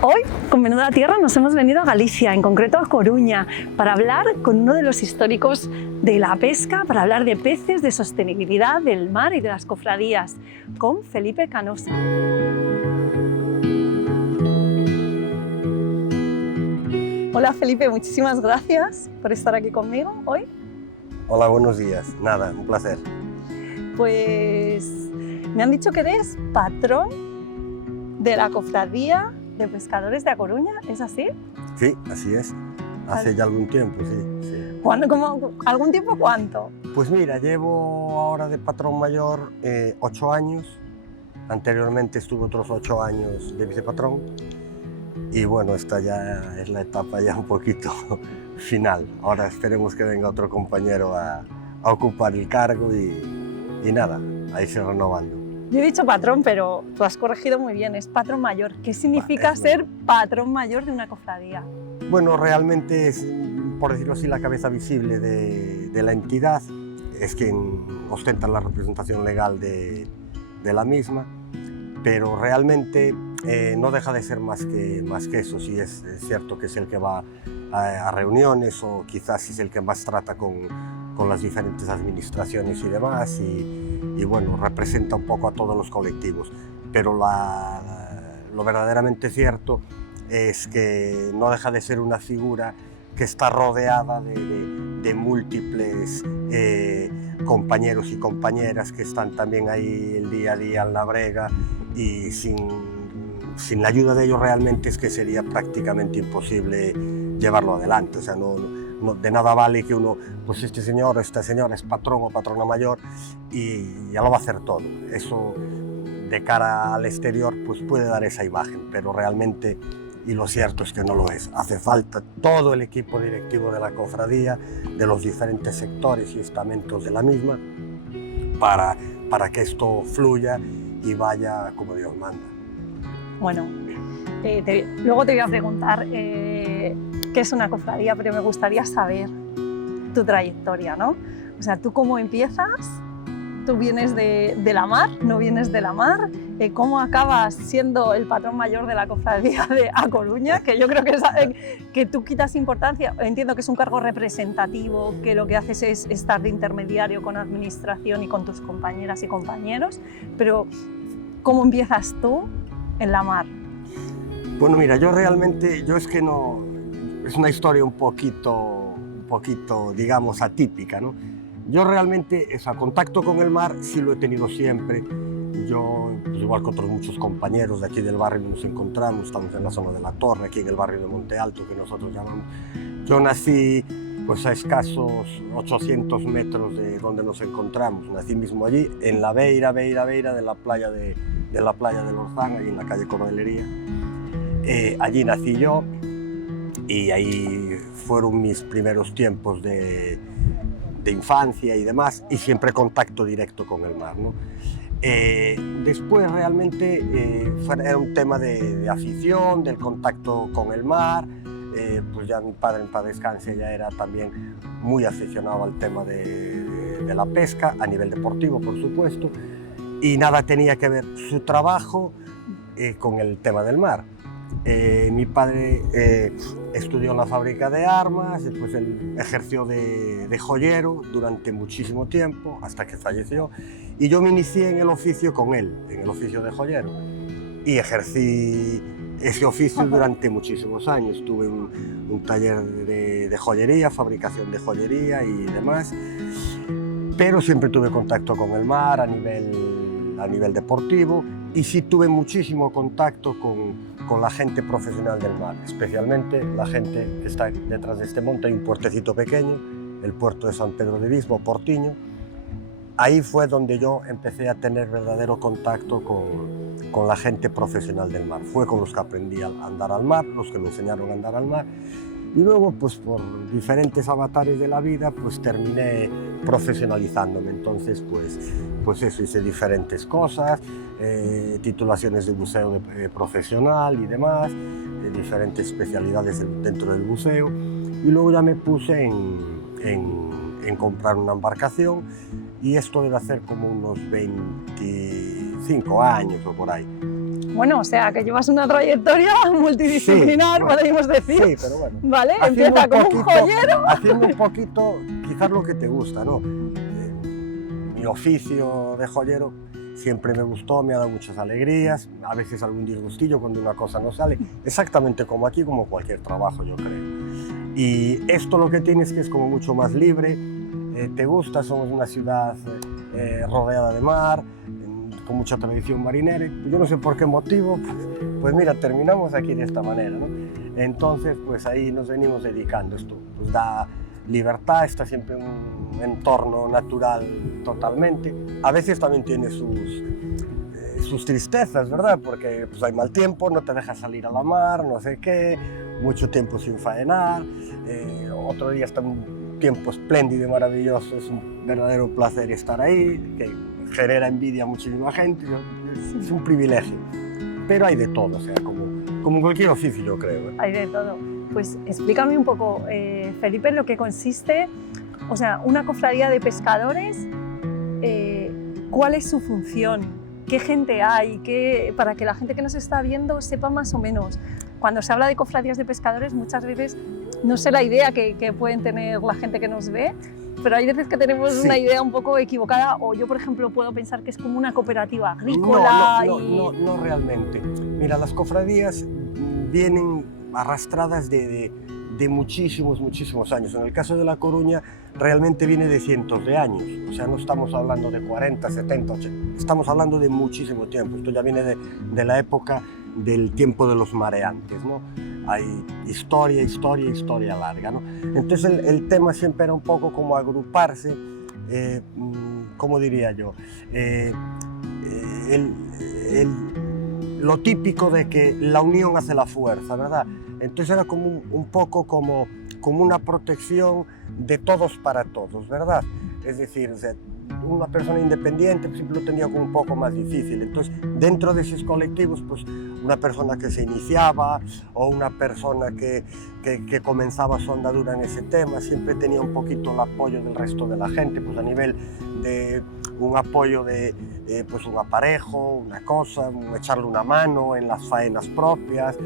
Hoy, con Menuda Tierra, nos hemos venido a Galicia, en concreto a Coruña, para hablar con uno de los históricos de la pesca, para hablar de peces, de sostenibilidad, del mar y de las cofradías, con Felipe Canosa. Hola Felipe, muchísimas gracias por estar aquí conmigo hoy. Hola, buenos días. Nada, un placer. Pues me han dicho que eres patrón de la cofradía de pescadores de A Coruña, ¿es así? Sí, así es. Hace ya algún tiempo, sí. ¿Algún tiempo cuánto? Pues mira, llevo ahora de patrón mayor 8 años. Anteriormente estuve otros 8 años de vicepatrón. Y bueno, esta ya es la etapa ya un poquito final. Ahora esperemos que venga otro compañero a ocupar el cargo y nada, a irse renovando. Yo he dicho patrón, pero tú has corregido muy bien, es patrón mayor. ¿Qué significa ser patrón mayor de una cofradía? Bueno, realmente es, por decirlo así, la cabeza visible de la entidad, es quien ostenta la representación legal de la misma, pero realmente no deja de ser más que eso. Sí es cierto que es el que va a reuniones o quizás es el que más trata con las diferentes administraciones y demás, y bueno, representa un poco a todos los colectivos, pero lo verdaderamente cierto es que no deja de ser una figura que está rodeada de múltiples compañeros y compañeras que están también ahí el día a día en la brega, y sin la ayuda de ellos realmente es que sería prácticamente imposible llevarlo adelante. O sea, de nada vale que uno, pues este señor o esta señora es patrón o patrona mayor y ya lo va a hacer todo. Eso de cara al exterior pues puede dar esa imagen, pero realmente, y lo cierto es que no lo es. Hace falta todo el equipo directivo de la cofradía, de los diferentes sectores y estamentos de la misma, para que esto fluya y vaya como Dios manda. Bueno, luego te voy a preguntar qué es una cofradía, pero me gustaría saber tu trayectoria, ¿no? O sea, ¿tú cómo empiezas? ¿Tú vienes de la mar? ¿No vienes de la mar? ¿Cómo acabas siendo el patrón mayor de la cofradía de A Coruña? Que yo creo que tú quitas importancia. Entiendo que es un cargo representativo, que lo que haces es estar de intermediario con administración y con tus compañeras y compañeros, pero ¿cómo empiezas tú en la mar? Bueno, mira, yo es que no, es una historia un poquito, digamos, atípica, ¿no? Yo realmente, contacto con el mar sí lo he tenido siempre. Yo, pues igual que otros muchos compañeros de aquí del barrio, nos encontramos, estamos en la zona de la Torre, aquí en el barrio de Monte Alto, que nosotros llamamos. Yo nací pues a escasos 800 metros de donde nos encontramos. Nací mismo allí, en la beira de la playa de Lorzán, allí en la calle Cordelería. Allí nací yo y ahí fueron mis primeros tiempos de infancia y demás, y siempre contacto directo con el mar, ¿no? Después realmente era un tema de afición, del contacto con el mar. Pues ya mi padre, en paz descanse, ya era también muy aficionado al tema de la pesca, a nivel deportivo, por supuesto, y nada tenía que ver su trabajo con el tema del mar. Mi padre estudió en la fábrica de armas, después él ejerció de joyero durante muchísimo tiempo, hasta que falleció, y yo me inicié en el oficio con él, en el oficio de joyero, y ejercí ese oficio durante muchísimos años. Tuve un taller de joyería, fabricación de joyería y demás, pero siempre tuve contacto con el mar a nivel deportivo, y sí tuve muchísimo contacto con la gente profesional del mar, especialmente la gente que está detrás de este monte. Hay un puertecito pequeño, el puerto de San Pedro de Visbo, Portiño. Ahí fue donde yo empecé a tener verdadero contacto con la gente profesional del mar. Fue con los que aprendí a andar al mar, los que me enseñaron a andar al mar. Y luego, pues por diferentes avatares de la vida, pues terminé profesionalizándome. Entonces, pues eso, hice diferentes cosas, titulaciones de buceo profesional y demás, diferentes especialidades dentro del buceo. Y luego ya me puse en comprar una embarcación, y esto debe hacer como unos 25 años o por ahí. Bueno, o sea, que llevas una trayectoria multidisciplinar, Sí, bueno, podríamos decir. Sí, pero bueno. ¿Vale? Haciendo Empieza como un joyero. Haciendo un poquito, quizás lo que te gusta, ¿no? Mi oficio de joyero siempre me gustó, me ha dado muchas alegrías, a veces algún disgustillo cuando una cosa no sale, exactamente como aquí, como cualquier trabajo, yo creo. Y esto lo que tienes que es como mucho más libre, te gusta, somos una ciudad rodeada de mar, con mucha tradición marinera, yo no sé por qué motivo, pues mira, terminamos aquí de esta manera, ¿no? Entonces, pues ahí nos venimos dedicando, esto pues da libertad, está siempre en un entorno natural totalmente, a veces también tiene sus tristezas, ¿verdad? Porque pues hay mal tiempo, no te deja salir a la mar, no sé qué, mucho tiempo sin faenar, otro día está un tiempo espléndido y maravilloso, es un verdadero placer estar ahí, que genera envidia a muchísima gente, es un privilegio, pero hay de todo, o sea, como cualquier oficio, yo creo. Hay de todo. Pues explícame un poco, Felipe, en lo que consiste, o sea, una cofradía de pescadores, ¿cuál es su función? ¿Qué gente hay? Para que la gente que nos está viendo sepa más o menos. Cuando se habla de cofradías de pescadores, muchas veces no sé la idea que pueden tener la gente que nos ve, pero hay veces que tenemos una idea un poco equivocada, o yo, por ejemplo, puedo pensar que es como una cooperativa agrícola. No realmente. Mira, las cofradías vienen arrastradas de muchísimos años. En el caso de La Coruña, realmente viene de cientos de años. O sea, no estamos hablando de 40, 70, 80, estamos hablando de muchísimo tiempo. Esto ya viene de la época del tiempo de los mareantes, ¿no? Hay historia larga, ¿no? Entonces el tema siempre era un poco como agruparse, ¿cómo diría yo? Lo típico de que la unión hace la fuerza, ¿verdad? Entonces era como un poco como una protección de todos para todos, ¿verdad? Es decir, o sea, una persona independiente siempre lo tenía como un poco más difícil. Entonces, dentro de esos colectivos, pues una persona que se iniciaba o una persona que comenzaba su andadura en ese tema, siempre tenía un poquito el apoyo del resto de la gente, pues a nivel de un apoyo de pues un aparejo, una cosa, echarle una mano en las faenas propias.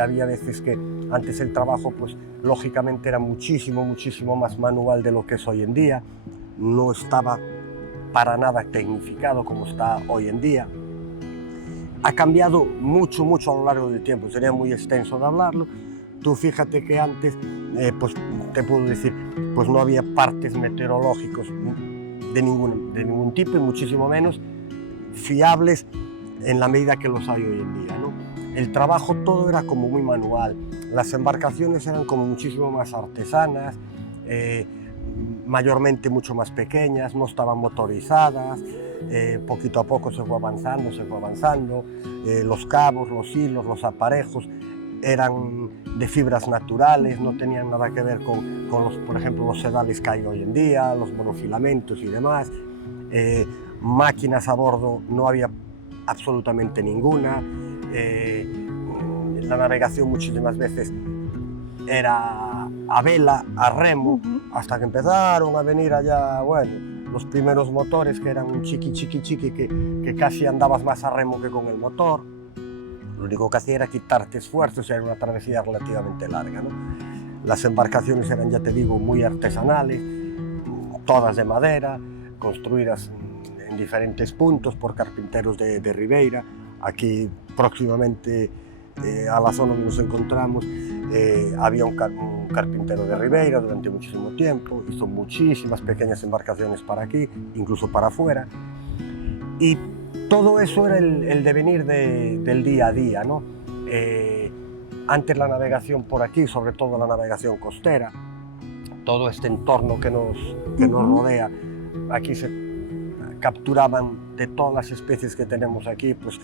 Había veces que antes el trabajo, pues lógicamente era muchísimo más manual de lo que es hoy en día. No estaba para nada tecnificado como está hoy en día. Ha cambiado mucho a lo largo del tiempo, sería muy extenso de hablarlo. Tú fíjate que antes, pues te puedo decir, pues no había partes meteorológicos de ningún tipo y muchísimo menos fiables en la medida que los hay hoy en día, ¿no? El trabajo todo era como muy manual, las embarcaciones eran como muchísimo más artesanas, mayormente mucho más pequeñas, no estaban motorizadas, poquito a poco se fue avanzando, los cabos, los hilos, los aparejos eran de fibras naturales, no tenían nada que ver con por ejemplo, los sedales que hay hoy en día, los monofilamentos y demás. Máquinas a bordo no había absolutamente ninguna, la navegación muchísimas veces era a vela, a remo, hasta que empezaron a venir allá, bueno, los primeros motores que eran un chiqui que casi andabas más a remo que con el motor. Lo único que hacía era quitarte esfuerzos, era una travesía relativamente larga, ¿no? Las embarcaciones eran, ya te digo, muy artesanales, todas de madera, construidas en diferentes puntos por carpinteros de Ribeira. Aquí próximamente a la zona donde nos encontramos había un carpintero de Ribeira durante muchísimo tiempo, hizo muchísimas pequeñas embarcaciones para aquí, incluso para afuera, y todo eso era el devenir del día a día, ¿no? Antes la navegación por aquí, sobre todo la navegación costera, todo este entorno que nos rodea, aquí se capturaban de todas las especies que tenemos aquí, pues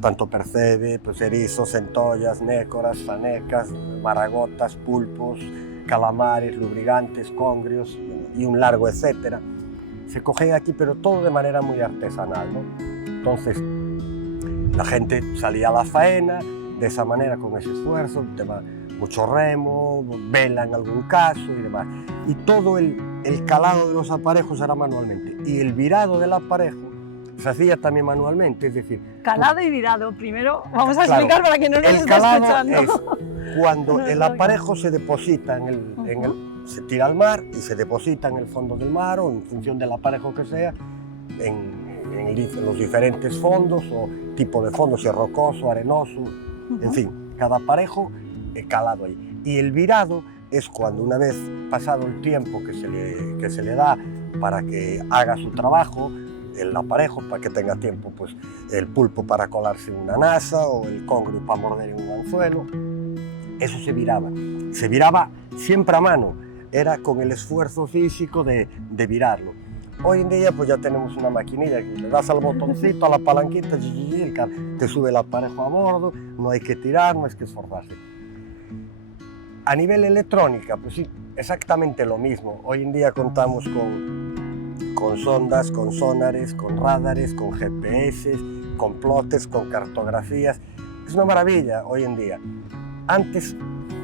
tanto percebe, pues erizos, centollas, nécoras, fanecas, maragotas, pulpos, calamares, lubrigantes, congrios y un largo etcétera. Se cogían aquí, pero todo de manera muy artesanal, ¿no? Entonces, la gente salía a la faena de esa manera, con ese esfuerzo, mucho remo, vela en algún caso y demás. Y todo el calado de los aparejos era manualmente. Y el virado del aparejo se hacía también manualmente, es decir... Calado y virado. Primero vamos a Claro, explicar para que no nos el esté calado escuchando. es cuando No, el no, aparejo se deposita se tira al mar y se deposita en el fondo del mar o en función del aparejo que sea, en los diferentes fondos o tipo de fondo, si es rocoso, arenoso, en fin, cada aparejo calado ahí. Y el virado es cuando una vez pasado el tiempo que se le da para que haga su trabajo, el aparejo para que tenga tiempo, pues el pulpo para colarse en una nasa o el congrio para morder en un anzuelo, eso se viraba siempre a mano, era con el esfuerzo físico de virarlo. Hoy en día pues ya tenemos una maquinilla que le das al botoncito, a la palanquita, te sube el aparejo a bordo, no hay que tirar, no hay que esforzarse. A nivel electrónica, pues sí, exactamente lo mismo. Hoy en día contamos con sondas, con sonares, con radares, con GPS, con plotters, con cartografías. Es una maravilla hoy en día. Antes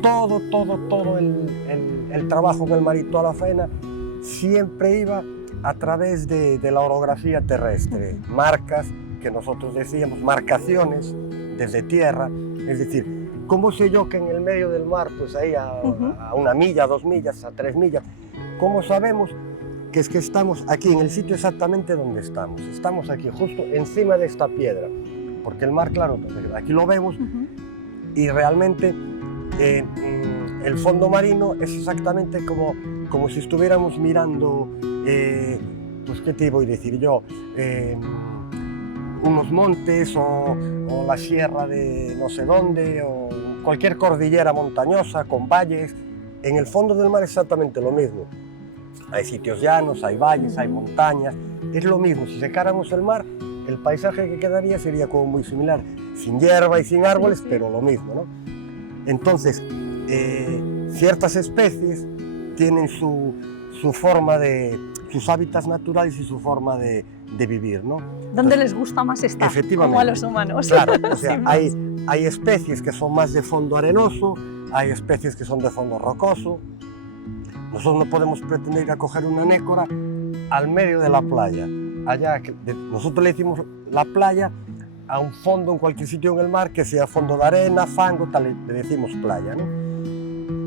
todo el trabajo en el mar y toda la faena siempre iba a través de la orografía terrestre, marcas que nosotros decíamos, marcaciones desde tierra, es decir, ¿cómo sé yo que en el medio del mar, pues ahí a 1 milla, a 2 millas, a 3 millas, cómo sabemos que es que estamos aquí en el sitio exactamente donde estamos? Estamos aquí justo encima de esta piedra, porque el mar, claro, aquí lo vemos y realmente el fondo marino es exactamente como si estuviéramos mirando, pues qué te voy a decir yo, unos montes o la sierra de no sé dónde o cualquier cordillera montañosa con valles. En el fondo del mar es exactamente lo mismo. Hay sitios llanos, hay valles, hay montañas, es lo mismo. Si secáramos el mar, el paisaje que quedaría sería como muy similar, sin hierba y sin árboles, pero lo mismo, ¿no? Entonces, ciertas especies tienen su forma sus hábitats naturales y su forma de vivir, ¿no? ¿Dónde les gusta más estar? Efectivamente. Como a los humanos. Claro, o sea, hay especies que son más de fondo arenoso, hay especies que son de fondo rocoso. Nosotros no podemos pretender ir a coger una nécora al medio de la playa. Nosotros le decimos la playa a un fondo en cualquier sitio en el mar que sea fondo de arena, fango, tal, le decimos playa, ¿no?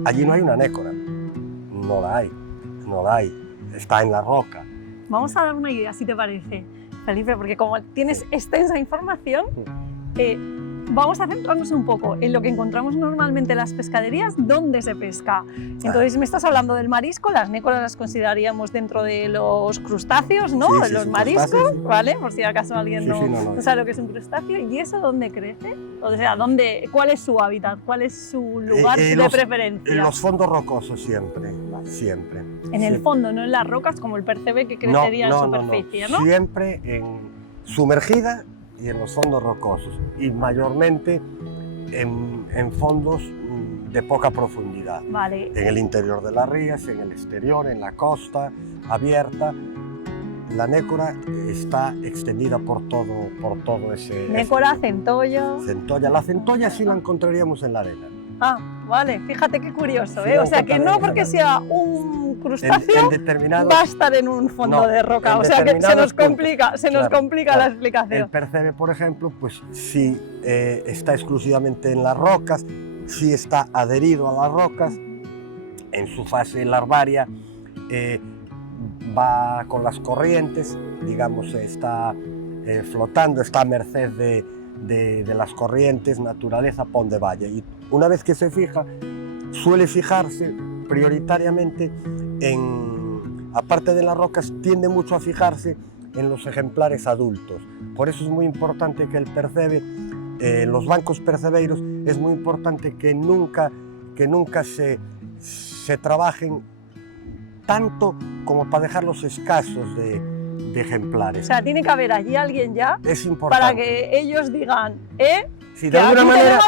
Allí no hay una nécora, no la hay, está en la roca. Vamos a dar una idea, si te parece, Felipe, porque como tienes extensa información, vamos a centrarnos un poco en lo que encontramos normalmente en las pescaderías, dónde se pesca. Entonces me estás hablando del marisco, las nécoras las consideraríamos dentro de los crustáceos, ¿no? Sí, los sí, mariscos, sí. ¿Vale? Por si acaso alguien no sabe lo que es un crustáceo. ¿Y eso dónde crece? O sea, ¿cuál es su hábitat? ¿Cuál es su lugar de preferencia? En los fondos rocosos siempre, vale. Siempre. En el fondo, no en las rocas como el percebe que crecería en superficie, ¿no? Siempre sumergida y en los fondos rocosos y mayormente en fondos de poca profundidad. Vale. En el interior de las rías, en el exterior, en la costa abierta. La nécora está extendida por todo ese... Nécora, centollo... Centolla. La centolla sí la encontraríamos en la arena. Ah, vale, fíjate qué curioso, sí, ¿eh? O sea, que no porque sea un crustáceo va a estar en un fondo de roca, o sea que se nos complica la explicación. El percebe, por ejemplo, pues sí está exclusivamente en las rocas, sí está adherido a las rocas, en su fase larvaria va con las corrientes, digamos, está flotando, está a merced de las corrientes, naturaleza, pa' donde vaya. Y una vez que se fija, suele fijarse prioritariamente aparte de las rocas, tiende mucho a fijarse en los ejemplares adultos. Por eso es muy importante que el percebe, los bancos percebeiros, es muy importante que nunca se trabajen tanto como para dejarlos escasos de ejemplares. O sea, tiene que haber allí alguien ya es importante. Para que ellos digan, si de que alguna aquí manera,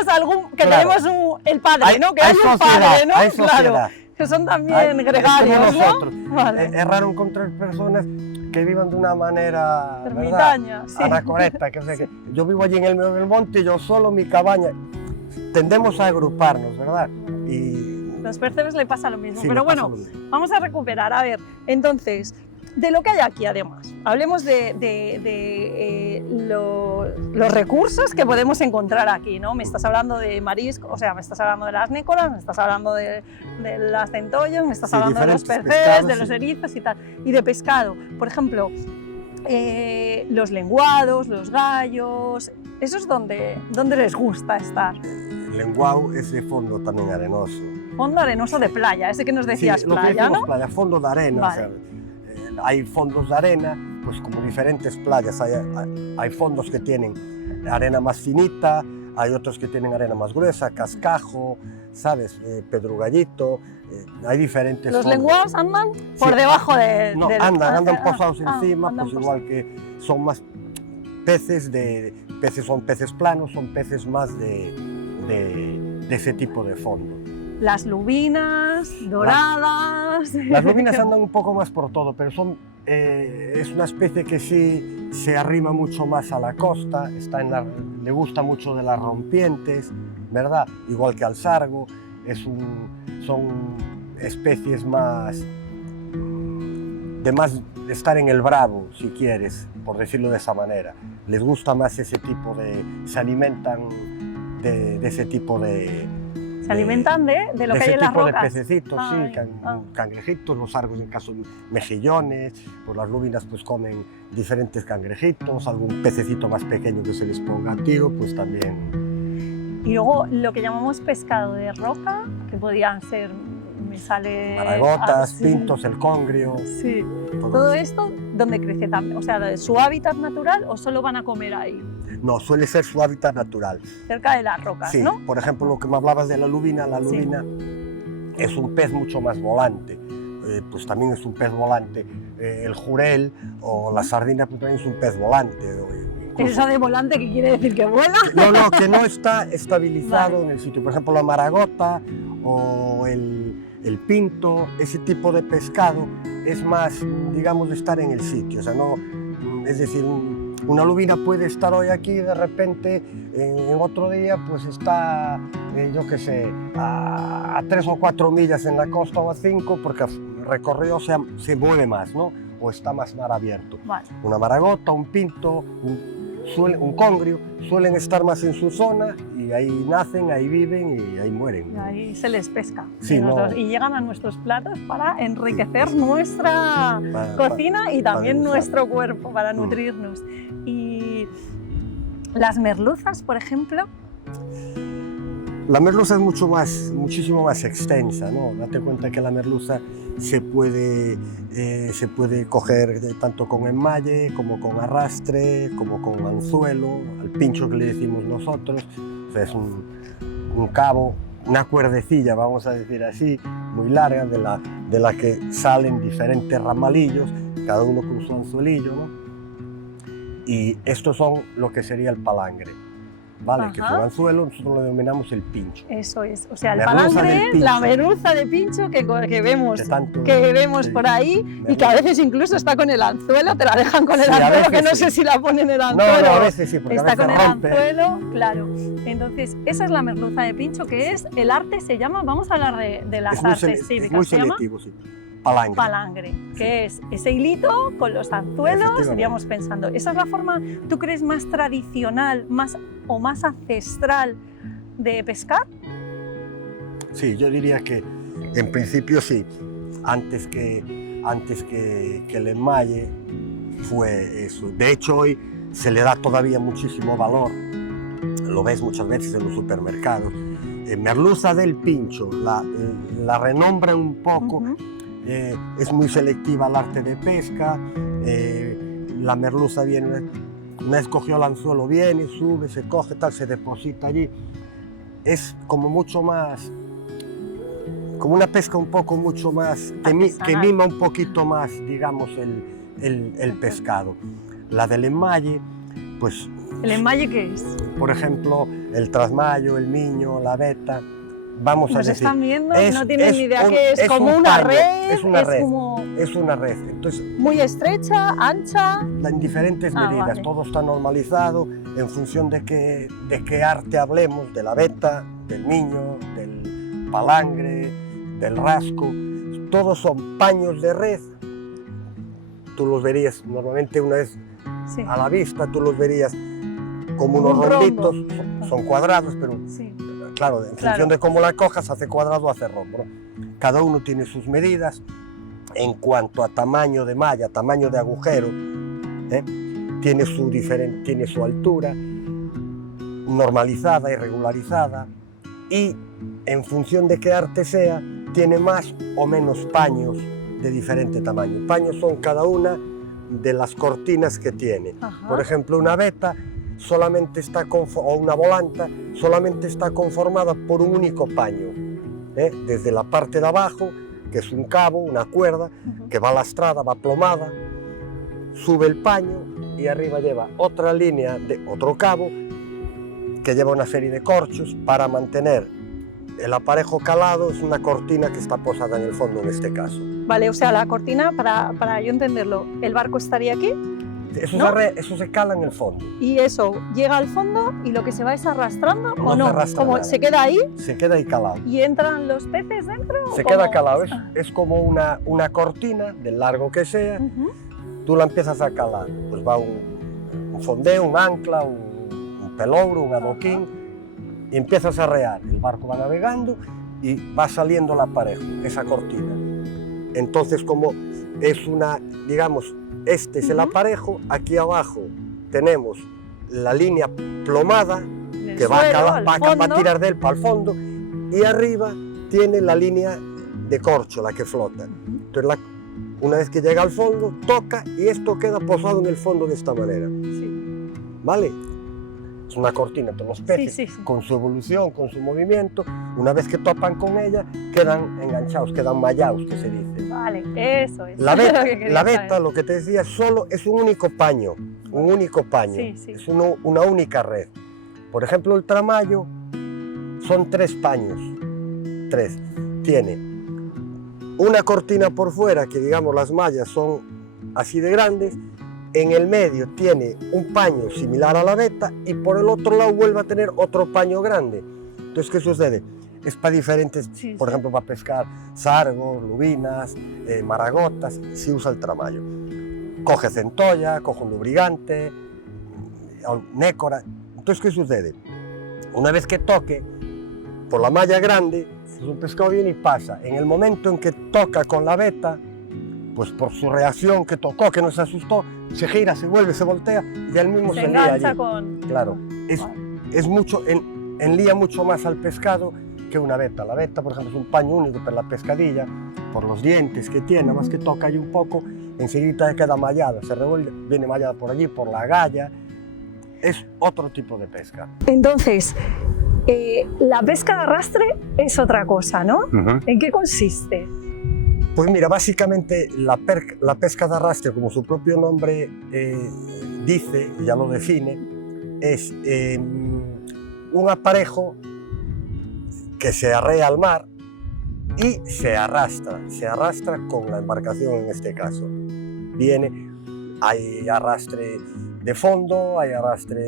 tenemos el padre, ¿no? Que hay un padre, ¿no? Hay sociedad. Claro, que son también gregarios, nosotros. ¿no? Vale. Es raro encontrar personas que vivan de una manera ermitaña, sí. anacoreta, que yo vivo allí en el medio del monte, yo solo, mi cabaña, tendemos a agruparnos, ¿verdad? Y los percebes le pasa lo mismo, sí, pero bueno, vamos a recuperar, a ver, entonces, de lo que hay aquí además. Hablemos de los recursos que podemos encontrar aquí, ¿no? Me estás hablando de marisco, o sea, me estás hablando de las nécoras, me estás hablando de las centollas, me estás Sí, hablando de los diferentes peces, pescados, de los sí. erizos y tal. Y de pescado, por ejemplo, los lenguados, los gallos, eso es donde les gusta estar. El lenguado es de fondo también arenoso. Fondo arenoso de playa, ese que nos decías, Sí, lo que playa, decimos ¿no? playa, fondo de arena. Vale. O sea, hay fondos de arena, pues como diferentes playas. Hay fondos que tienen arena más finita, hay otros que tienen arena más gruesa, cascajo, ¿sabes? Pedrugallito, hay diferentes Los fondos. lenguados andan por Sí, debajo de... No, del- andan posados encima, andan pues posados. igual que son más peces, son peces planos, son peces más de ese tipo de fondo. Las lubinas, doradas... Las lubinas andan un poco más por todo, pero es una especie que sí se arrima mucho más a la costa, le gusta mucho de las rompientes, ¿verdad? Igual que al sargo, son especies más de estar en el bravo, si quieres, por decirlo de esa manera. Les gusta más ese tipo se alimentan de ese tipo de... Se alimentan de lo que hay en las tipo de rocas. pececitos, Ay, sí, cangrejitos, los sargos en caso de mejillones, pues las lubinas pues comen diferentes cangrejitos, algún pececito más pequeño que se les ponga a tiro, pues también. Y luego lo que llamamos pescado de roca, que podían ser, me sale... Maragotas, sí, pintos, el congrio. Sí. Todo esto, ¿dónde crece también? O sea, ¿su hábitat natural o solo van a comer ahí? No, suele ser su hábitat natural. Cerca de las rocas, Sí, ¿no? por ejemplo, lo que me hablabas de la lubina es un pez mucho más volante, pues también es un pez volante. El jurel o la sardina pues también es un pez volante. Eso de volante, ¿qué quiere decir? ¿Que vuela? No, que no está estabilizado Vale. en el sitio. Por ejemplo, la maragota o el pinto, ese tipo de pescado es más, digamos, de estar en el sitio. O sea, no, es decir, una lubina puede estar hoy aquí y de repente en otro día pues está, yo qué sé, a 3 o 4 millas en la costa o a 5 porque el recorrido se mueve más, ¿no? O está más mar abierto. Vale. Una maragota, un pinto, un congrio suelen estar más en su zona y ahí nacen, ahí viven y ahí mueren. Y ahí se les pesca. Sí, y llegan a nuestros platos para enriquecer nuestra cocina y también para nuestro cuerpo, para nutrirnos. Y las merluzas, por ejemplo. La merluza es muchísimo más extensa, ¿no? Date cuenta que la merluza se puede coger tanto con enmalle, como con arrastre, como con anzuelo, al pincho que le decimos nosotros. O sea, es un cabo, una cuerdecilla, vamos a decir así, muy larga, de la que salen diferentes ramalillos, cada uno con su anzuelillo, ¿no? Y estos son lo que sería el palangre, ¿vale? Que con anzuelo nosotros lo denominamos el pincho. Eso es, o sea, el Merluza palangre, del pincho. la merluza de pincho que vemos, Sí, por ahí y que a veces incluso está con el anzuelo, te la dejan con el Sí, a anzuelo, que veces no sí. sé si la ponen en el anzuelo. No, a veces sí, porque está a veces con el rompe. anzuelo, claro. Entonces, esa es la merluza de pincho, que es, el arte se llama, vamos a hablar de las artes cívicas, Es muy se llama selectivo, sí. Palangre. palangre, que es ese hilito con los anzuelos, Efectivamente. iríamos pensando. ¿Esa es la forma, tú crees, más tradicional más ancestral de pescar? Sí, yo diría que en principio sí. Antes que el enmalle fue eso. De hecho, hoy se le da todavía muchísimo valor. Lo ves muchas veces en los supermercados. Merluza del pincho, la renombra un poco. Es muy selectiva al arte de pesca, la merluza viene, una vez cogió el anzuelo viene, sube, se coge, tal, se deposita allí. Es como mucho más, como una pesca un poco mucho más, que mima un poquito más, digamos, el pescado. La del enmalle, pues... ¿El enmalle qué es? Por ejemplo, el trasmayo, el miño, la veta. Vamos a Nos decir, están viendo, no tienen ni idea que es como una paño, red, es una red, como es una red. Entonces, muy estrecha, ancha. en diferentes medidas, vale. todo está normalizado en función de qué arte hablemos, de la veta, del miño, del palangre, del rasco. Todos son paños de red tú los verías, normalmente una vez Sí. a la vista, tú los verías como unos Un rombo. rombitos, son cuadrados, pero Sí. claro, en función de cómo la cojas, hace cuadrado o hace rombo, ¿no? Cada uno tiene sus medidas en cuanto a tamaño de malla, tamaño de agujero, tiene su altura normalizada y regularizada, y en función de qué arte sea, tiene más o menos paños de diferente tamaño. Paños son cada una de las cortinas que tiene. Ajá. Por ejemplo, una veta solamente está o una volanta solamente está conformada por un único paño, desde la parte de abajo, que es un cabo, una cuerda, que va lastrada, va plomada, sube el paño y arriba lleva otra línea de otro cabo que lleva una serie de corchos para mantener el aparejo calado. Es una cortina que está posada en el fondo en este caso. Vale, o sea, la cortina, para yo entenderlo, el barco estaría aquí, Eso, ¿no? eso se cala en el fondo. Y eso llega al fondo y lo que se va es arrastrando, No ¿o se no? arrastra Como nada. se queda ahí Se queda ahí calado. y entran los peces dentro. Se ¿o queda cómo? calado. Es como una cortina, del largo que sea. Ujú. Tú la empiezas a calar. Pues va un fondeo, un ancla, un pelouro, un adoquín, y empiezas a rear. El barco va navegando y va saliendo el aparejo, esa cortina. Entonces, como es una, digamos, este es el aparejo, aquí abajo tenemos la línea plomada, Del que va suelo al va a fondo. tirar de él para el fondo, y arriba tiene la línea de corcho, la que flota. Entonces, una vez que llega al fondo, toca y esto queda posado en el fondo de esta manera. Sí. ¿Vale? Es una cortina de los peces, Sí, sí, sí. con su evolución, con su movimiento. Una vez que topan con ella, quedan enganchados, quedan mallados, que se dice. Vale, eso es. La lo veta, que quería la veta, saber. lo que te decía, solo es un único paño, un único paño. Sí, sí. Es una única red. Por ejemplo, el tramallo son 3 paños. 3. Tiene una cortina por fuera, que digamos las mallas son así de grandes. En el medio tiene un paño similar a la veta y por el otro lado vuelve a tener otro paño grande. Entonces, ¿qué sucede? Es para diferentes, Sí, por sí. ejemplo, para pescar sargos, lubinas, maragotas, se usa el tramallo. Coge centolla, coge un lubricante, nécora. Entonces, ¿qué sucede? Una vez que toque por la malla grande, pues un pescado viene y pasa. En el momento en que toca con la veta, pues por su reacción que tocó, que no se asustó, se gira, se vuelve, se voltea y él mismo Se se lía engancha allí. con... Claro, es mucho, enlía mucho más al pescado que una veta. La veta, por ejemplo, es un paño único para la pescadilla, por los dientes que tiene, nada más que toca ahí un poco, enseguida queda mallada, se revuelve, viene mallada por allí, por la galla. Es otro tipo de pesca. Entonces, la pesca de arrastre es otra cosa, ¿no? ¿En qué consiste? Pues mira, básicamente la pesca de arrastre, como su propio nombre dice, y ya lo define, es un aparejo que se arrea al mar y se arrastra con la embarcación en este caso. Hay arrastre de fondo, hay arrastre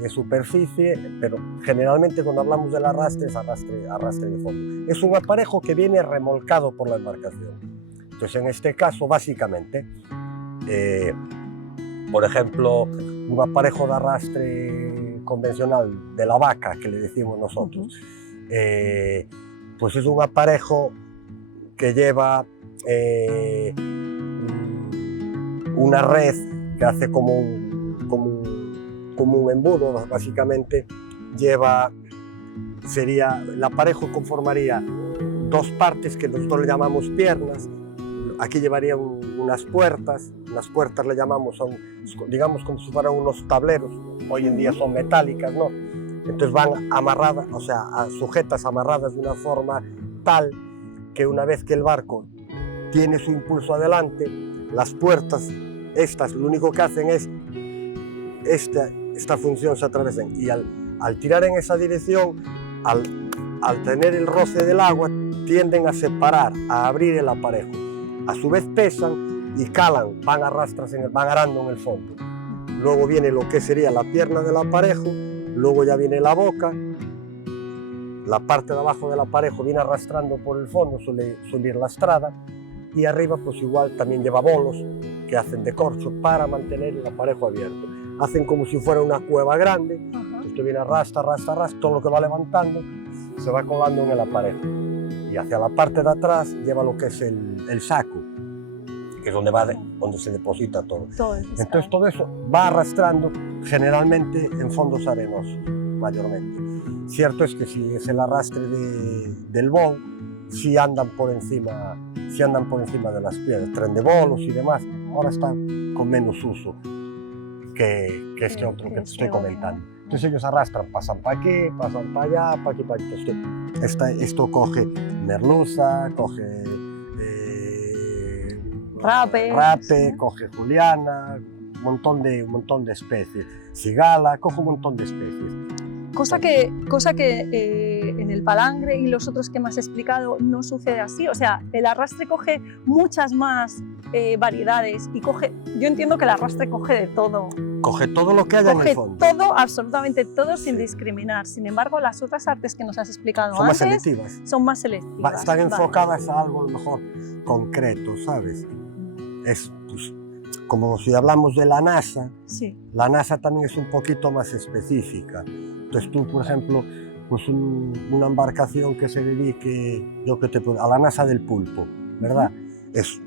de superficie, pero generalmente cuando hablamos del arrastre es arrastre de fondo. Es un aparejo que viene remolcado por la embarcación. Entonces, en este caso, básicamente, por ejemplo, un aparejo de arrastre convencional de la vaca, que le decimos nosotros, pues es un aparejo que lleva una red que hace como un embudo, básicamente. El aparejo conformaría 2 partes que nosotros le llamamos piernas. Aquí llevaría unas puertas le llamamos, digamos como si fueran unos tableros, hoy en día son metálicas, ¿no? Entonces van amarradas, o sea, sujetas, amarradas de una forma tal que una vez que el barco tiene su impulso adelante, las puertas estas lo único que hacen es esta función, se atravesan, y al tirar en esa dirección, al tener el roce del agua, tienden a separar, a abrir el aparejo. A su vez pesan y calan, van arando en el fondo. Luego viene lo que sería la pierna del aparejo, luego ya viene la boca, la parte de abajo del aparejo viene arrastrando por el fondo, suele ir lastrada, y arriba pues igual también lleva bolos, que hacen de corcho para mantener el aparejo abierto. Hacen como si fuera una cueva grande, esto viene arrastra, todo lo que va levantando se va colando en el aparejo. Y hacia la parte de atrás lleva lo que es el saco, que es donde se deposita todo. Entonces todo eso va arrastrando generalmente en fondos arenosos, mayormente. Cierto es que si es el arrastre del bowl, sí andan por encima de las piedras, tren de bolos y demás. Ahora están con menos uso que este otro que te estoy comentando. Entonces ellos arrastran, pasan para aquí, pasan para allá, para aquí, para aquí. Entonces, esto coge merluza, coge rape, coge juliana, un montón de especies. Cigala, coge un montón de especies. Cosa que en el palangre y los otros que me has explicado no sucede así. O sea, el arrastre coge muchas más variedades y yo entiendo que el arrastre coge de todo. Coge todo lo que haya en el fondo. Coge todo, absolutamente todo, sin discriminar. Sin embargo, las otras artes que nos has explicado son antes más selectivas. Son más selectivas. Están enfocadas a algo a lo mejor concreto, ¿sabes? Es pues, como si hablamos de la NASA, la NASA también es un poquito más específica. Entonces tú, por ejemplo, pues una embarcación que se dedique a la NASA del pulpo, ¿verdad?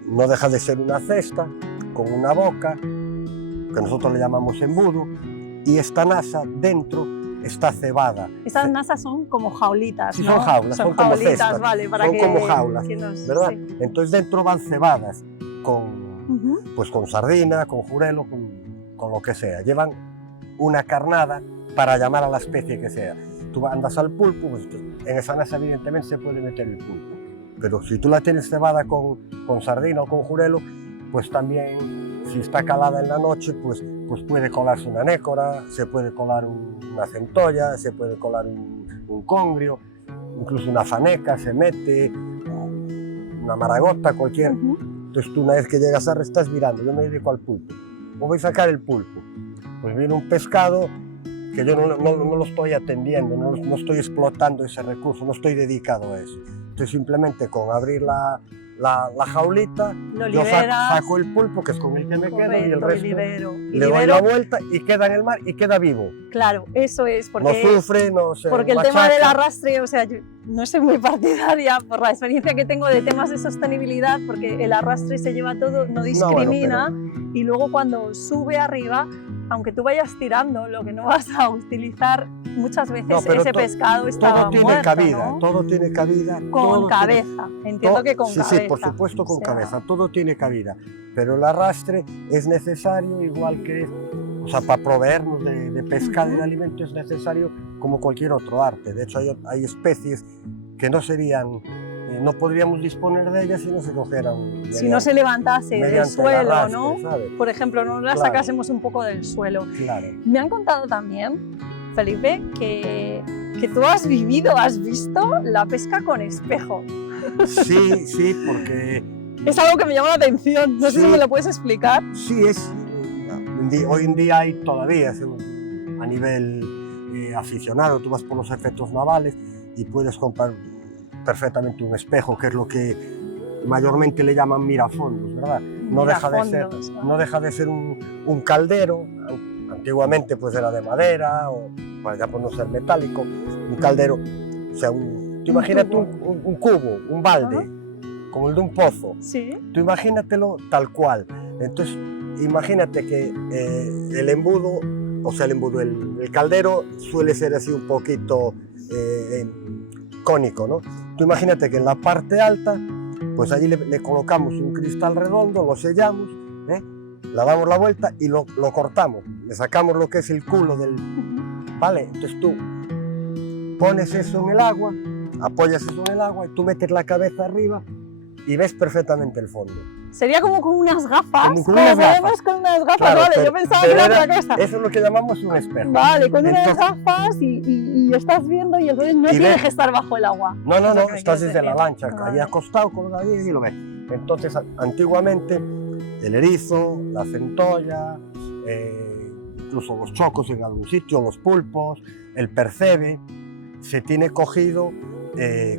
No deja de ser una cesta con una boca, que nosotros le llamamos embudo, y esta NASA dentro está cebada. Estas nasas son como jaulitas, sí, ¿no? son jaulas, son como cestas, vale, para son como jaulas, ¿verdad? Sí. Entonces dentro van cebadas pues con sardina, con jurelo, con lo que sea. Llevan una carnada para llamar a la especie que sea. Tú andas al pulpo, pues en esa nasa evidentemente se puede meter el pulpo. Pero si tú la tienes cebada con sardina o con jurelo, pues también, si está calada en la noche, pues puede colarse una nécora, se puede colar una centolla, se puede colar un congrio, incluso una faneca se mete, una maragota, cualquier. Entonces tú una vez que llegas a estás mirando, yo me dedico al pulpo, o voy a sacar el pulpo. Pues viene un pescado que yo no lo estoy atendiendo, no estoy explotando ese recurso, no estoy dedicado a eso. Entonces simplemente con abrir la jaulita, yo saco el pulpo, que es con el que me quedo, y el resto le doy la vuelta y queda en el mar y queda vivo. Claro, eso es, porque no sufre, no se porque el machaca. tema del arrastre, o sea, yo no soy muy partidaria por la experiencia que tengo de temas de sostenibilidad, porque el arrastre se lleva todo, no discrimina, y luego cuando sube arriba, aunque tú vayas tirando, lo que no vas a utilizar muchas veces ese pescado está todo tiene muerto, cabida, ¿no? Todo tiene cabida. Con cabeza, entiendo que con cabeza. Sí, por supuesto con cabeza, todo tiene cabida, pero el arrastre es necesario igual que, o sea, para proveernos de pescado y de alimento es necesario como cualquier otro arte. De hecho hay especies que no podríamos disponer de ellas si no se cogieran. Si no se levantase del suelo, arrastre, ¿no? ¿sabes? Por ejemplo, no la sacásemos un poco del suelo. Claro. Me han contado también, Felipe, que tú has visto la pesca con espejo. Sí, porque... Es algo que me llama la atención, no sé si me lo puedes explicar. Sí, hoy en día hay todavía, a nivel aficionado, tú vas por los efectos navales y puedes comprar perfectamente un espejo, que es lo que mayormente le llaman mirafondos, ¿verdad? No deja de ser un caldero, antiguamente pues era de madera, o para ya por no ser metálico, un caldero, o sea, imagínate un cubo, un balde, como el de un pozo. Sí. Tú imagínatelo tal cual. Entonces, imagínate que el embudo, o sea, el caldero suele ser así un poquito cónico, ¿no? Tú imagínate que en la parte alta, pues allí le colocamos un cristal redondo, lo sellamos, le damos la vuelta y lo cortamos, le sacamos lo que es el culo del... ¿Vale? Entonces tú pones eso en el agua, apoyas eso en el agua y tú metes la cabeza arriba y ves perfectamente el fondo. Sería como con unas gafas, con unas gafas. Con unas gafas, claro, vale, yo pensaba que era otra cosa. Eso es lo que llamamos un espejo. Vale, con unas gafas y estás viendo y entonces no tienes que estar bajo el agua. No, estás desde la lancha, allí acostado con la y lo ves. Entonces, antiguamente, el erizo, la centolla, incluso los chocos en algún sitio, los pulpos, el percebe, se tiene cogido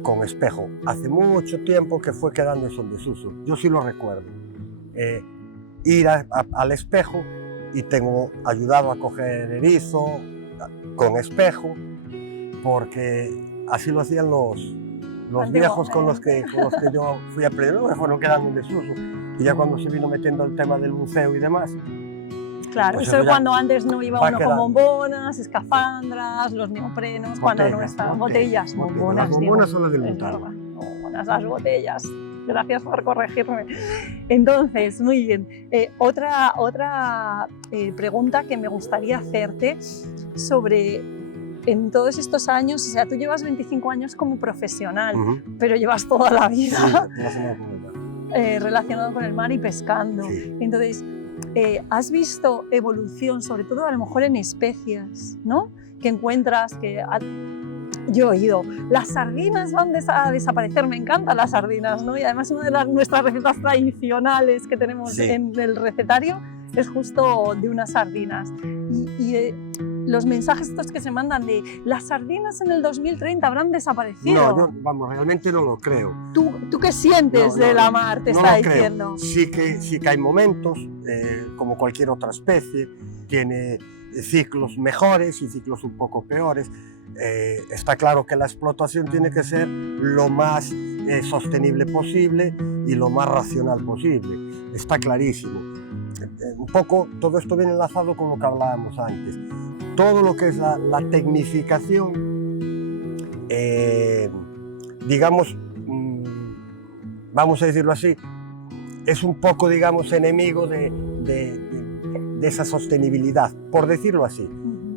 con espejo. Hace mucho tiempo que fue quedando eso en desuso. Yo sí lo recuerdo. ir al espejo, y tengo ayudado a coger erizo con espejo, porque así lo hacían los viejos con los que yo fui aprendiendo, me fueron quedando en desuso. Y ya cuando se vino metiendo el tema del buceo y demás. Claro, pues eso es ya cuando antes no iba uno con quedando. bombonas, escafandras, los neoprenos, cuando no estaban botellas, bombonas. Las bombonas digo, son las del es butano. verdad, bombonas, las botellas. Gracias por corregirme. Entonces, muy bien. Otra pregunta que me gustaría hacerte sobre, en todos estos años, o sea, tú llevas 25 años como profesional, pero llevas toda la vida relacionado con el mar y pescando. Sí. Entonces, ¿has visto evolución, sobre todo a lo mejor en especies, ¿no? Que encuentras que... Yo he oído, las sardinas van a desaparecer, me encantan las sardinas, ¿no? Y además una de nuestras recetas tradicionales que tenemos en el recetario es justo de unas sardinas. Y los mensajes estos que se mandan de las sardinas en el 2030 habrán desaparecido. No, yo, vamos, realmente no lo creo. ¿Tú qué sientes de la mar? Te está diciendo. Sí que hay momentos, como cualquier otra especie, tiene ciclos mejores y ciclos un poco peores. Está claro que la explotación tiene que ser lo más sostenible posible y lo más racional posible. Está clarísimo. Un poco todo esto viene enlazado con lo que hablábamos antes. Todo lo que es la tecnificación, digamos, vamos a decirlo así, es un poco, digamos, enemigo de esa sostenibilidad, por decirlo así.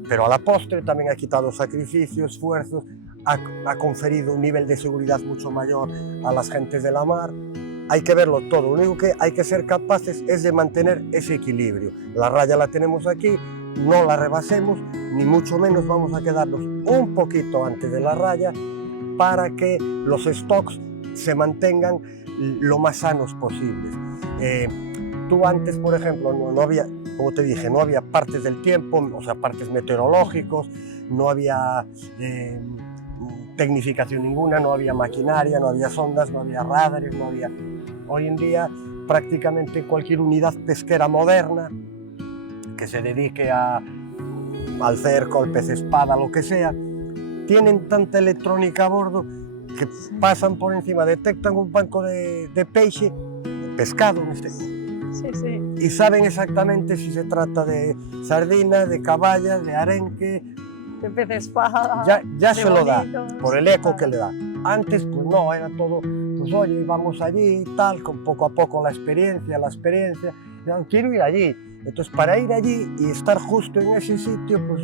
Pero a la postre también ha quitado sacrificio, esfuerzos, ha conferido un nivel de seguridad mucho mayor a las gentes de la mar. Hay que verlo todo, lo único que hay que ser capaces es de mantener ese equilibrio. La raya la tenemos aquí, no la rebasemos, ni mucho menos vamos a quedarnos un poquito antes de la raya para que los stocks se mantengan lo más sanos posibles. Tú antes, por ejemplo, no había, como te dije, no había partes del tiempo, o sea, partes meteorológicos, no había tecnificación ninguna, no había maquinaria, no había sondas, no había radares, no había... Hoy en día prácticamente cualquier unidad pesquera moderna que se dedique al cerco, al pez espada, lo que sea, tienen tanta electrónica a bordo que pasan por encima, detectan un banco de peixe, de pescado en este caso, y saben exactamente si se trata de sardina, de caballa, de arenque, de pez espada, ya se lo da, por el eco que le da. Antes pues no, era todo, pues oye, vamos allí y tal, con poco a poco la experiencia, quiero ir allí. Entonces para ir allí y estar justo en ese sitio, pues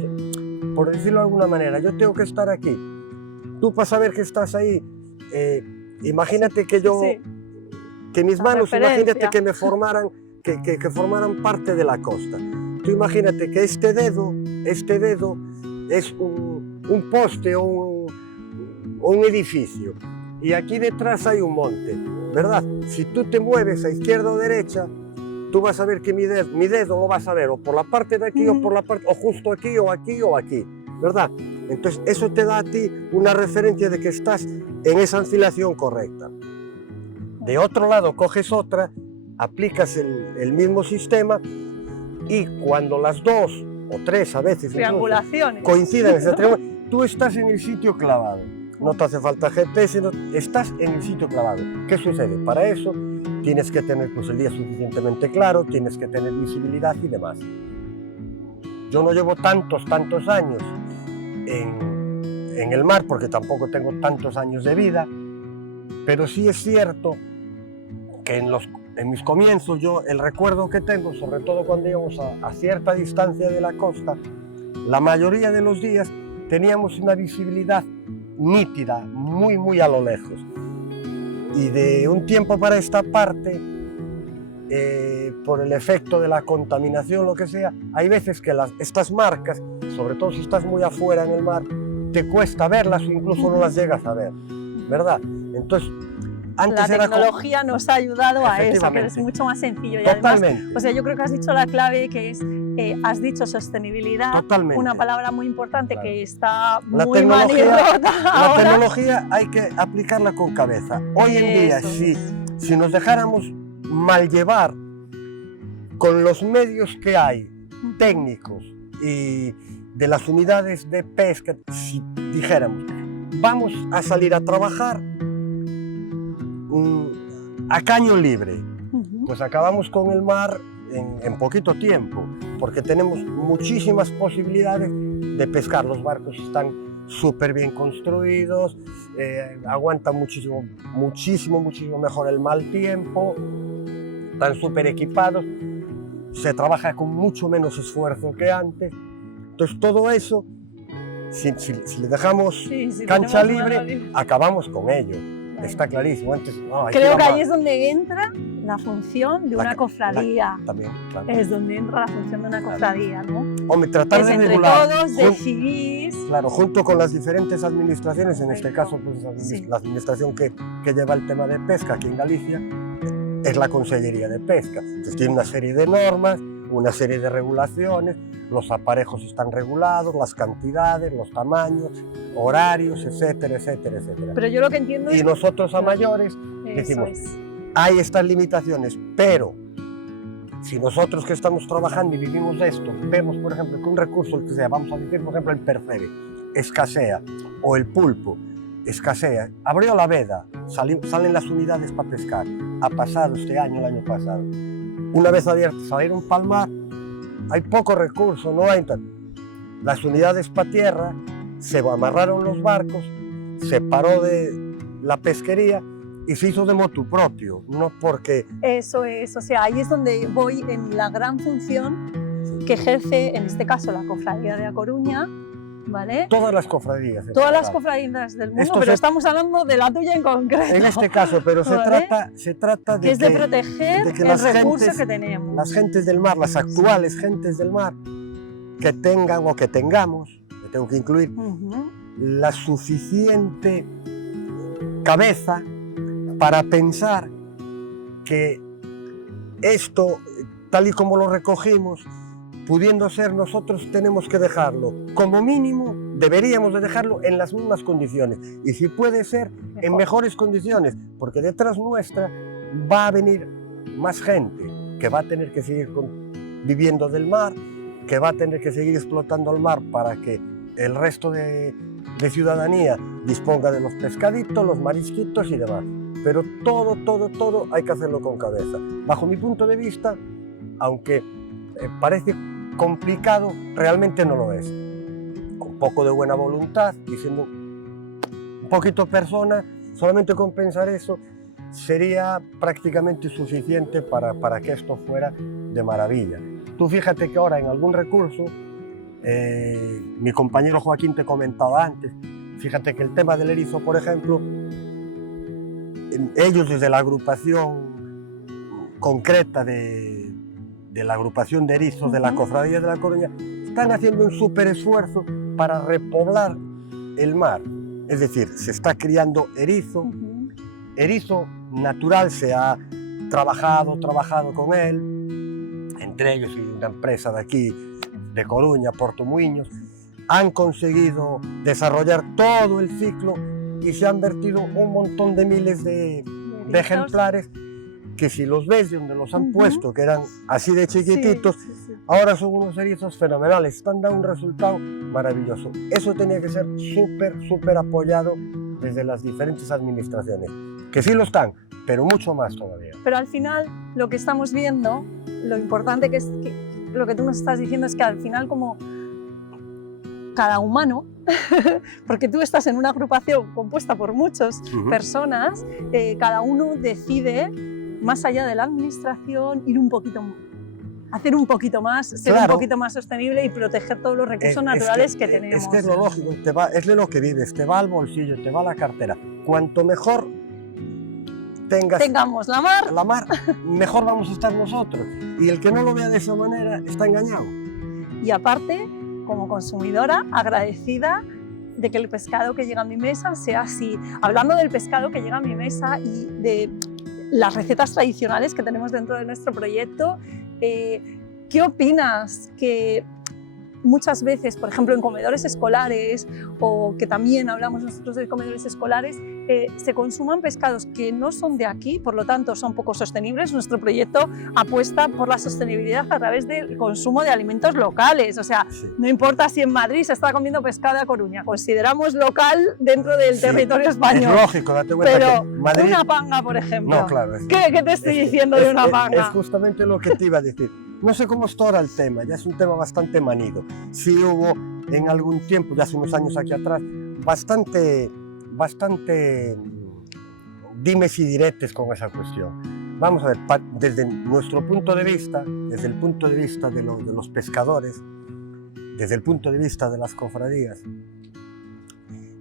por decirlo de alguna manera, yo tengo que estar aquí. Tú para saber que estás ahí, imagínate que yo... Que mis manos, imagínate que me formaran, que formaran parte de la costa. Tú imagínate que este dedo es un poste o un edificio y aquí detrás hay un monte, ¿verdad? Si tú te mueves a izquierda o derecha, tú vas a ver que mi dedo lo vas a ver o por la parte de aquí o por la parte, o justo aquí o aquí o aquí, ¿verdad? Entonces eso te da a ti una referencia de que estás en esa oscilación correcta. De otro lado coges otra, aplicas el mismo sistema y cuando las dos o tres a veces triangulaciones coinciden, tú estás en el sitio clavado. No te hace falta GPS, estás en el sitio clavado. ¿Qué sucede? Para eso tienes que tener pues, el día suficientemente claro, tienes que tener visibilidad y demás. Yo no llevo tantos años en el mar porque tampoco tengo tantos años de vida, pero sí es cierto que en mis comienzos yo el recuerdo que tengo, sobre todo cuando íbamos a cierta distancia de la costa, la mayoría de los días teníamos una visibilidad nítida, muy a lo lejos. Y de un tiempo para esta parte, por el efecto de la contaminación, lo que sea, hay veces que estas marcas, sobre todo si estás muy afuera en el mar, te cuesta verlas o incluso no las llegas a ver, ¿verdad? Entonces, antes la tecnología nos ha ayudado a eso, que es mucho más sencillo. Y totalmente. Además, o sea, yo creo que has dicho la clave, que es, has dicho sostenibilidad, totalmente. Una palabra muy importante claro. Que está la muy manirrota. La tecnología hay que aplicarla con cabeza. Hoy en día, si nos dejáramos mal llevar, con los medios que hay, técnicos y de las unidades de pesca, si dijéramos, vamos a salir a trabajar a caño libre, pues acabamos con el mar en poquito tiempo, porque tenemos muchísimas posibilidades de pescar. Los barcos están súper bien construidos, aguantan muchísimo mejor el mal tiempo, están súper equipados, se trabaja con mucho menos esfuerzo que antes. Entonces todo eso, si le dejamos cancha libre, acabamos con ello. Claro. Está clarísimo. Antes, creo que ahí es donde entra la función de una cofradía. También, claro. Es donde entra la función de una cofradía, ¿no? Hombre, tratar de entre regular. Todos decidís. Claro, junto con las diferentes administraciones, en este caso pues, la administración que lleva el tema de pesca aquí en Galicia es la Consellería de Pesca. Entonces tiene una serie de normas, una serie de regulaciones, los aparejos están regulados, las cantidades, los tamaños, horarios, etcétera, etcétera, etcétera. Pero yo lo que entiendo y nosotros a mayores decimos, hay estas limitaciones, pero si nosotros que estamos trabajando y vivimos de esto, vemos, por ejemplo, que un recurso, el que sea, vamos a decir, por ejemplo, el percebe, escasea, o el pulpo, escasea, abrió la veda, salen las unidades para pescar, ha pasado este año, el año pasado. Una vez abiertas, salieron para el mar, hay poco recurso, no hay... Las unidades para tierra, se amarraron los barcos, se paró de la pesquería y se hizo de motu propio, no porque... Eso es, o sea, ahí es donde voy en la gran función que ejerce, en este caso, la Cofradía de A Coruña, ¿vale? Todas las cofradías. Todas las cofradías del mundo, pero estamos hablando de la tuya en concreto. En este caso, pero ¿vale? se trata de que es de proteger el recurso que tenemos. Las gentes del mar, las actuales gentes del mar, que tengan o que tengamos, me tengo que incluir, la suficiente cabeza para pensar que esto, tal y como lo recogimos, pudiendo ser, nosotros tenemos que dejarlo, como mínimo, deberíamos de dejarlo en las mismas condiciones, y si puede ser, en mejores condiciones, porque detrás nuestra va a venir más gente que va a tener que seguir viviendo del mar, que va a tener que seguir explotando el mar para que el resto de ciudadanía disponga de los pescaditos, los marisquitos y demás. Pero todo hay que hacerlo con cabeza. Bajo mi punto de vista, aunque parece complicado, realmente no lo es. Con poco de buena voluntad y siendo un poquito persona, solamente con pensar eso sería prácticamente suficiente para que esto fuera de maravilla. Tú fíjate que ahora en algún recurso, mi compañero Joaquín te comentaba antes, fíjate que el tema del erizo, por ejemplo, ellos desde la agrupación concreta de la agrupación de erizos de la Cofradía de La Coruña, están haciendo un súper esfuerzo para repoblar el mar. Es decir, se está criando erizo, erizo natural, se ha trabajado con él, entre ellos y una empresa de aquí, de Coruña, Porto Muiños, han conseguido desarrollar todo el ciclo y se han vertido un montón de miles de ejemplares que si los ves de donde los han puesto, que eran así de chiquititos, ahora son unos erizos fenomenales, están dando un resultado maravilloso. Eso tenía que ser súper apoyado desde las diferentes administraciones, que sí lo están, pero mucho más todavía. Pero al final lo que estamos viendo, lo importante que es que lo que tú nos estás diciendo es que al final como cada humano, porque tú estás en una agrupación compuesta por muchas personas, cada uno decide, más allá de la administración, ir un poquito más, hacer un poquito más, ser un poquito más sostenible y proteger todos los recursos naturales que tenemos. Es que es lo lógico, es de lo que vives, te va al bolsillo, te va a la cartera. Cuanto mejor tengamos la mar, mejor vamos a estar nosotros. Y el que no lo vea de esa manera está engañado. Y aparte, como consumidora, agradecida de que el pescado que llega a mi mesa sea así. Hablando del pescado que llega a mi mesa y de las recetas tradicionales que tenemos dentro de nuestro proyecto, ¿qué opinas? Que muchas veces, por ejemplo, en comedores escolares, o que también hablamos nosotros de comedores escolares, se consuman pescados que no son de aquí, por lo tanto son poco sostenibles. Nuestro proyecto apuesta por la sostenibilidad a través del consumo de alimentos locales, o sea, no importa si en Madrid se está comiendo pescado de A Coruña, consideramos local dentro del territorio español. Es lógico, date cuenta pero que Madrid... una panga, por ejemplo, No, claro, ¿qué te estoy diciendo de una panga? Es justamente lo que te iba a decir. No sé cómo está ahora el tema, ya es un tema bastante manido. Sí hubo en algún tiempo, ya hace unos años aquí atrás, bastante dimes y diretes con esa cuestión. Vamos a ver, desde nuestro punto de vista, desde el punto de vista de los pescadores, desde el punto de vista de las cofradías,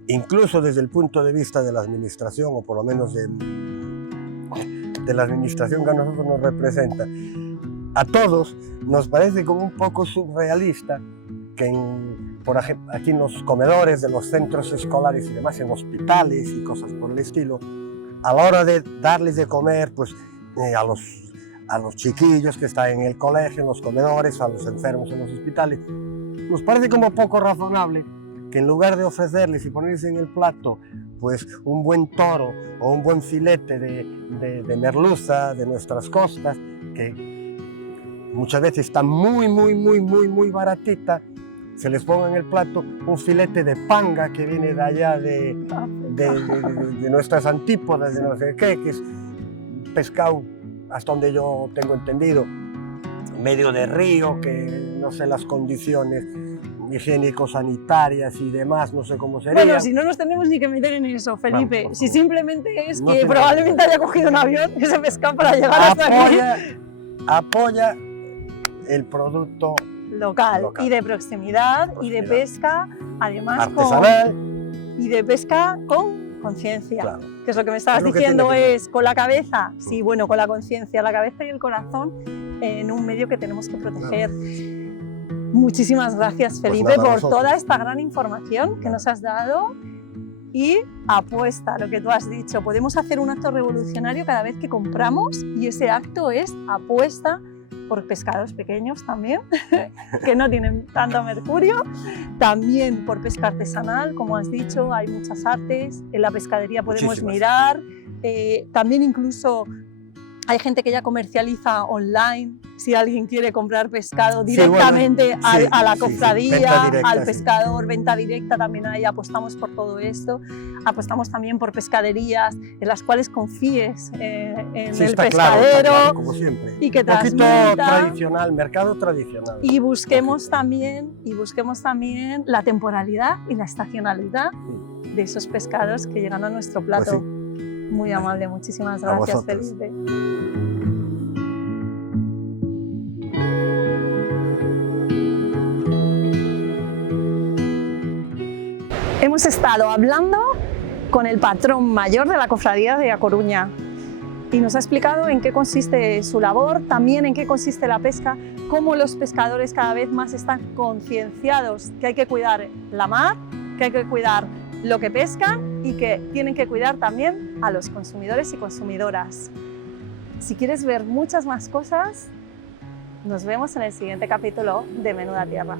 incluso desde el punto de vista de la administración, o por lo menos de la administración que a nosotros nos representa, a todos nos parece como un poco surrealista que por ejemplo, aquí en los comedores de los centros escolares y demás, en hospitales y cosas por el estilo, a la hora de darles de comer pues, a los chiquillos que están en el colegio, en los comedores, a los enfermos en los hospitales, nos parece como poco razonable que en lugar de ofrecerles y ponerles en el plato pues un buen toro o un buen filete de merluza de nuestras costas, que muchas veces está muy baratita, se les ponga en el plato un filete de panga que viene de allá de nuestras antípodas, de no sé qué, que es pescado, hasta donde yo tengo entendido, medio de río, que no sé las condiciones higiénico-sanitarias y demás, no sé cómo sería. Bueno, si no nos tenemos ni que meter en eso, Felipe, Vamos, si simplemente es no que probablemente haya cogido un avión ese pescado para llegar hasta aquí. Apoya el producto local y de proximidad y de pesca, además artesanal y de pesca con conciencia, claro. Que es lo que me estabas diciendo, es con la cabeza, sí, bueno, con la conciencia, la cabeza y el corazón en un medio que tenemos que proteger. Claro. Muchísimas gracias, Felipe, por toda esta gran información que nos has dado. Y apuesta, lo que tú has dicho, podemos hacer un acto revolucionario cada vez que compramos, y ese acto es apuesta por pescados pequeños también, que no tienen tanto mercurio, también por pesca artesanal, como has dicho, hay muchas artes, en la pescadería podemos mirar, también incluso hay gente que ya comercializa online, si alguien quiere comprar pescado directamente a la cofradía, al pescador, venta directa también hay, apostamos por todo esto, apostamos también por pescaderías en las cuales confíes en el pescadero, claro, como siempre. Y que transmita, tradicional, mercado tradicional. Y busquemos también la temporalidad y la estacionalidad de esos pescados que llegan a nuestro plato. Pues sí. Muy amable, muchísimas gracias, Felipe. Hemos estado hablando con el patrón mayor de la cofradía de A Coruña y nos ha explicado en qué consiste su labor, también en qué consiste la pesca, cómo los pescadores cada vez más están concienciados que hay que cuidar la mar, que hay que cuidar lo que pescan y que tienen que cuidar también a los consumidores y consumidoras. Si quieres ver muchas más cosas, nos vemos en el siguiente capítulo de Menuda Tierra.